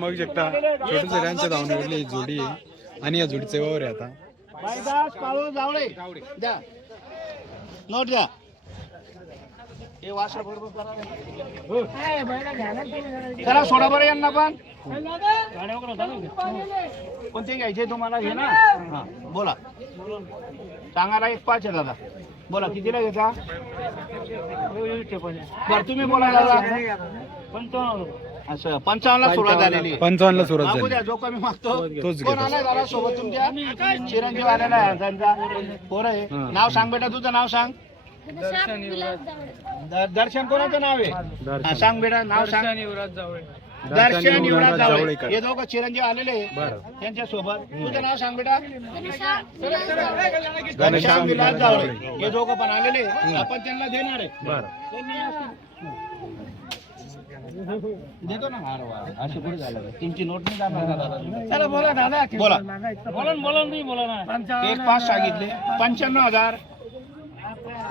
बघू शकता. छोटू सर यांच्या धावणीवरली ही जोडी आहे. आणि या जोडीचा व्यवहार आहे आता. बायदास जावळे. द्या. नोट द्या. हे वासर बरोबर करा. सोडा बरं यांना पण. कोणते घ्यायचे तुम्हाला? घे ना? हा बोला. सांगायला एक पाच आहे दादा. बोला कितीला घेता? बरं तुम्ही बोला दादा. असं पंचावन्नला सुरुवात झालेली. आहे. पंचावन्नला सुरुवात मागू झाली. द्या जो कमी मागतो तोच कोण घेतो. आलाय दादा सोबत तुमच्या चिरंजीव आलेला आहे त्यांचा पोरं आहे. हा. नाव सांग बेटा तुझं नाव सांग. द- दर्शन कोणाचं नाव आहे? हा, सांग बेटा नाव सांग. दर्शन युवराज जावळे. हे दोघं चिरंजीव आलेले आहे. बरं. त्यांच्यासोबत तुझं नाव सांग बेटा. घनश्याम विलास जावळे. हे दोघं पण आलेले आहे. आपण त्यांना देणार आहे. बरं. त्यांनी असं- देतो ना हार वा. असं कुठे झालं? तुमची नोट नाही जाणार का दादा चला बोला दादा बोला एक पाच सांगितले पंच्याण्णव हजार.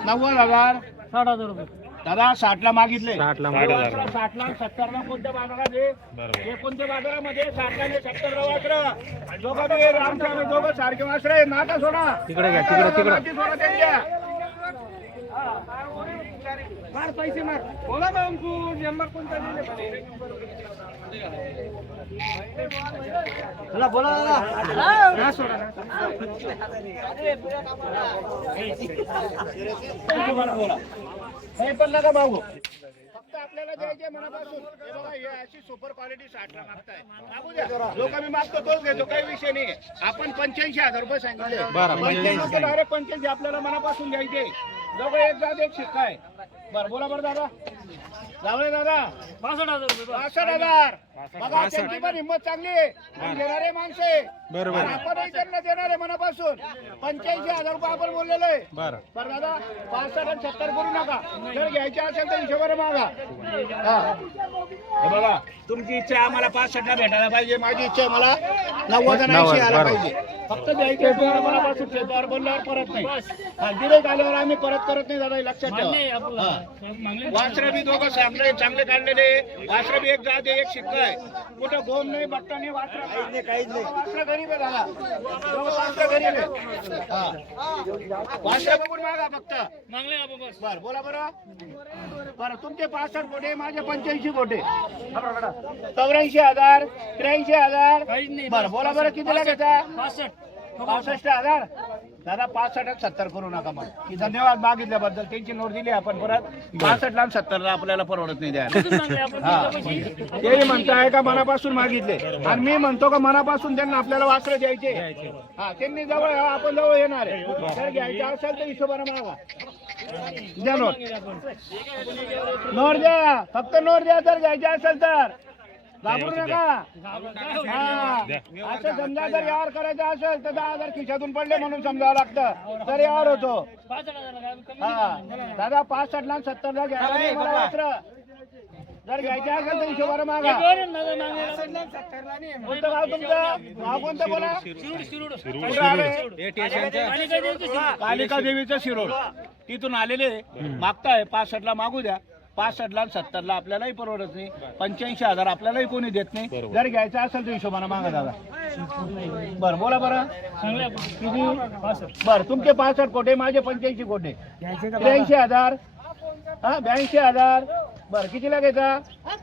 नव्वद हजार. साठ हजार रुपये. दादा साठ ला मागितले. साठला वासरं साठ ला सत्तर ला कोणत्या बाजारात आहे हे कोणत्या बाजारामध्ये? साठ ला सत्तर ला वासर दोघं बी रामस्वामी दोघं सारखे वासर आहे नाका सोडा. तिकडे घ्या, तिकडे, तिकडे. सोडा त्यांच्या. मार पैसे मार. बोला ना अंकुश नंबर कोणता दिले चला बोला ना सोडा ना. बोला हे पण नका मागू. फक्त आपल्याला द्यायचे मनापासून. हे बघा हे अशी सुपर क्वालिटी साठला मागताय. मागू द्या. जो कमी मागतो तोच घेतो काही विषय नाही आपण पंच्याऐंशी हजार रुपये सांगितले. बरं, पंच्याऐंशी आपल्याला मनापासून द्यायचे. दोघं एक जात एक आहे. बरं बोला बरं दादा. जावळे दादा. पासष्ट हजार पासष्ट हजार. बघा त्यांची पण हिंमत चांगली आहे. आणि देणारे माणसे बरोबर. आपणही त्यांना देणारे मनापासून. पंच्याऐंशी हजार रुपये आपण बोललेलो आहे बरं. बरं दादा पासष्ट आणि सत्तर करू नका. जर घ्यायचे असेल तर हिशोबाने मागा. हा. हे बघा तुमची इच्छा आम्हाला पासष्टला भेटायला पाहिजे माझी इच्छा आहे मला नव्वद आणि ऐंशी आला. पाहिजे. फक्त द्यायचे मनापासून ठेवतो बोलल्यावर परत नाही. हा, गिऱ्हाईक आल्यावर आम्ही परत करत नाही दादा हे लक्षात ठेवा. वासरे बी दोघं चांगले चांगले काढलेले. वासरे बी एक जात आहे, एक शिक्का. आहे. कुठं गोम नाही बट्टा नाही वासरा काहीच नाही काहीच नाही. वासरा गरीब आहे वासरं गरीब आहे. हा. वासरं बघून मागा फक्त. मागले बस बर बोला बरं. बरं तुमचे पासष्ट गोटे माझे पंच्याऐंशी गोटे. चौऱ्याऐंशी हजार त्र्याऐंशी हजार. काहीच नाही. बरं बोला बरं कितीला घेता? पासष्ट. पासष्ट हजार? दादा पासष्ट आणि सत्तर करू नका मग. की धन्यवाद मागितल्याबद्दल. त्यांची नोट दिली आपण परत. पासष्टला आणि सत्तरला आपल्याला परवडत नाही द्यायला. हा. तेही म्हणताय का मनापासून मागितले? आणि मी म्हणतो का मनापासून त्यांना आपल्याला वासरं द्यायचे? हा त्यांनी जवळ आपण जवळ येणार आहे. जर घ्यायचे असेल तर हिशोबाने मागा. द्या नोट. नोट द्या. फक्त नोट द्या जर घ्यायचे असेल तर. घाबरू नका. हा. असं समजा जर यावर करायचं असेल तर दहा हजार खिशातून पडले म्हणून समजावं लागतं. तर यावर होतो. हा. दादा पासष्ट ला सत्तर ला घ्यायला नाही मला वासरं. जर घ्यायचे असेल तर हिशोबाने मागा. कोणतं गाव तुमचं? गाव कोणतं बोला? कुठं आले? कालिका देवीचं शिरोड. तिथून आलेले मागताय पासष्ट ला मागू द्या. पासष्ट ला सत्तर ला आपल्यालाही परवडत नाही. पंच्याऐंशी हजार आपल्यालाही कोणी देत नाही. जर घ्यायचं असेल तर हिशोबाने मागा दादा. बरं बोला बरं. किती? बरं तुमचे पासष्ट कोटे माझे पंच्याऐंशी कोटे. त्र्याऐंशी हजार. हा ब्याऐंशी हजार. बरं कितीला हा?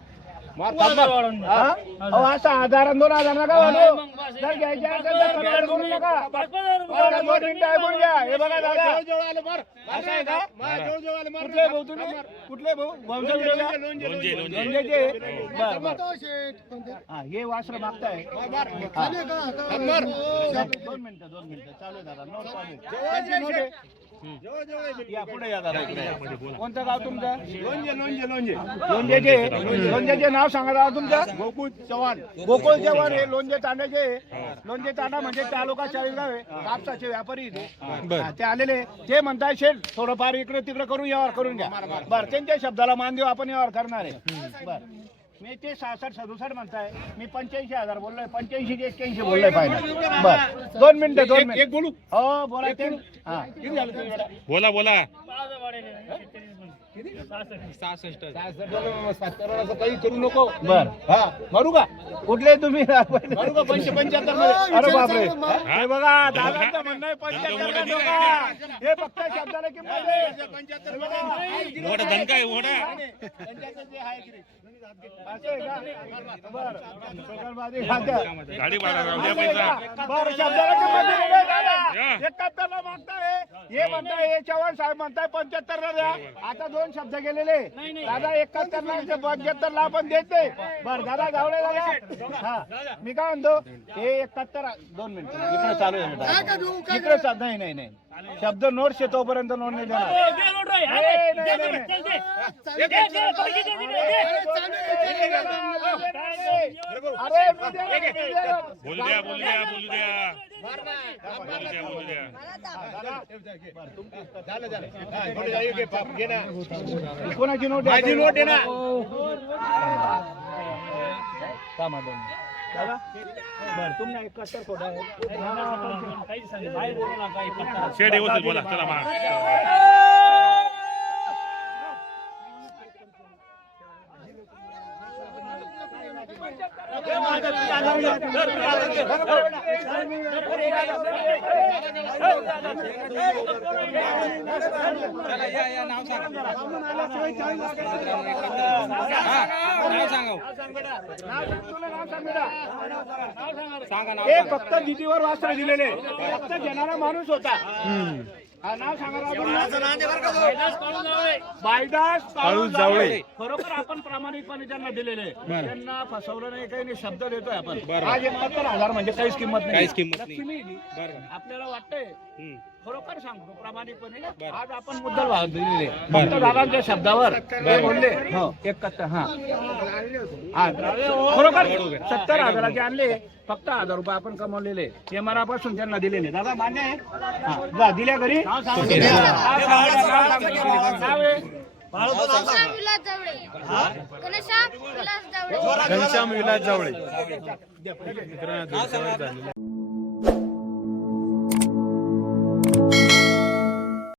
अहो, असं दोन हजार नका वाढवू. जर घ्यायचे असेल तर सत्तर करू नका. बरं, दोन मिनिटं ऐकून घ्या हे बघा दादा. असं आहे का? कुठले भाऊ तुम्ही? कुठले भाऊ? भाऊंचा व्हिडिओ का? लोणजेचे? बरं, बरं. हा, हे वासर मागताय. दोन मिनिटं दोन मिनिटं. चालू दादा. नोट चालू कोणतं गाव तुमचं? लोणजे लोणजे लोणजे. लोणजेचे लोणजेचे नाव सांगा दादा तुमचं. गोकुळ चव्हाण. गोकुळ चव्हाण हे लोणजे तांड्याचे लोणजे तांडा म्हणजे तालुका चाळीसगाव आहे. कापसाचे व्यापारी इथे. बरं. ते आलेले ते म्हणताय शेठ थोडंफार इकडे तिकडे करून यावर करून घ्या. बरं त्यांच्या शब्दाला मान देऊ आपण यावर करणार आहे. बरं. मी ते सहासष्ट सदुसष्ट म्हणताय. मी पंच्याऐंशी हजार बोललोय. पंच्याऐंशी ते एक्क्याऐंशी बोललोय पाहिजे बरं. दोन मिनिटं दोन मिनिट. बोलू. हो बोला ते हा. बोला बोला. सहासष्ट. काही करू नको. बर. हा मारू का? कुठले तुम्ही? मारू का पंचे पंच्याहत्तरमध्ये? अरे बापरे. हे बघा दादांचं म्हणणं आहे पंच्याहत्तर ला नका. हे फक्त शब्दाला किंमत आहे. हे बघा. मोठा धनका आहे मोठा पंच्याहत्तरचे आहे की नाही? असं आहे का? बरं. प्रकारवादी खात्यात. गाडी भाडा राहू द्या पैसा. बरं, शब्दाला किंमत दिली नाही दादा. या. एकाहत्तरला मागताय हे म्हणताय हे चव्हाण साहेब म्हणताय पंच्याहत्तर ला द्या आता दोन शब्द गेलेले दादा एकाहत्तर ला पंच्याहत्तर ला आपण देते बर दादा गावडे दादा हा मी काय म्हणतो हे एकाहत्तर दोन मिनिट इकडे चालू आहे बेटा. इकडे चा- नाही नाही नाही शब्द नोट शे तोपर्यंत नोट नाही देणार अरे, बोलू द्या बोलू द्या बोलू द्या कोणाची नोट माझी नोट आहे ना दादा बरं तुम्ही एकाहत्तर खोटा काही सांगितलं. काही बोलू शेड बोला चला मा फक्त जितीवर वास्त्र दिलेले फक्त जनारा माणूस होता. हा. बायदास काळू जावळे. खरोखर आपण प्रामाणिकपणे त्यांना दिलेले. त्यांना फसवलं नाही काही नाही शब्द देतोय आपण बरं. आज एकाहत्तर हजार म्हणजे काहीच किंमत नाही काहीच किंमत नाही. आपल्याला वाटतंय. खरोखर सांगतो प्रामाणिकपणे. आज आपण मुद्दल दिलेले फक्त दादांच्या शब्दावर ते बोलले. हो. एकाहत्तर हा. खरोखर सत्तर हजाराचे आणले. फक्त हजार रुपये आपण कमवलेले. हे मनापासून त्यांना दिलेले. दादा मान्य आहे? हा. जा दिल्या घरी? घनश्याम विलास जावळे.